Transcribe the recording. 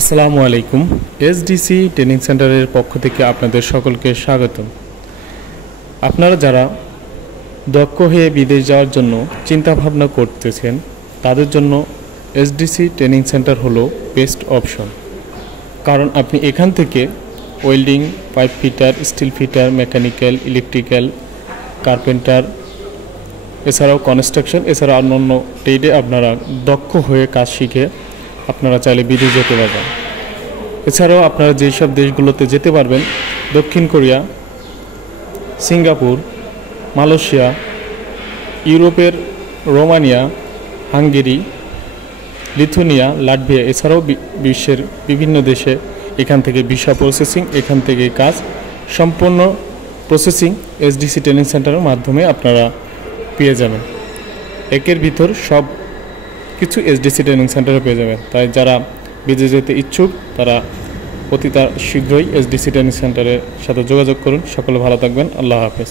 আসসালামু আলাইকুম। SDC training সেন্টারের পক্ষ থেকে আপনাদের সকলকে স্বাগতম। আপনারা যারা দক্ষ হয়ে বিদেশ যাওয়ার জন্য চিন্তাভাবনা করতেছেন তাদের জন্য এসডিসি ট্রেনিং সেন্টার হলো বেস্ট অপশন। কারণ আপনি এখান থেকে welding, pipe fitter, steel fitter, mechanical, electrical, carpenter, এছাড়াও কনস্ট্রাকশন, এছাড়া অন্যান্য ট্রেডে আপনারা দক্ষ হয়ে কাজ শিখে আপনারা চাইলে বিদেশ যেতে পারবেন। এছাড়াও আপনারা যেই সব দেশগুলোতে যেতে পারবেন, দক্ষিণ কোরিয়া, সিঙ্গাপুর, মালয়েশিয়া, ইউরোপের রোমানিয়া, হাঙ্গেরি, লিথুনিয়া, লাটভিয়া, এছাড়াও বিশ্বের বিভিন্ন দেশে এখান থেকে ভিসা প্রসেসিং, এখান থেকে কাজ সম্পূর্ণ প্রসেসিং এসডিসি ট্রেনিং সেন্টারের মাধ্যমে আপনারা পেয়ে যাবেন। একের ভিতর সব কিছু এসডিসি ট্রেনিং সেন্টারে পেয়ে যাবেন। তাই যারা বিদেশ যেতে ইচ্ছুক তারা অতি শীঘ্রই এসডিসি ট্রেনিং সেন্টারের সাথে যোগাযোগ করুন। সকলে ভালো থাকবেন। আল্লাহ হাফেজ।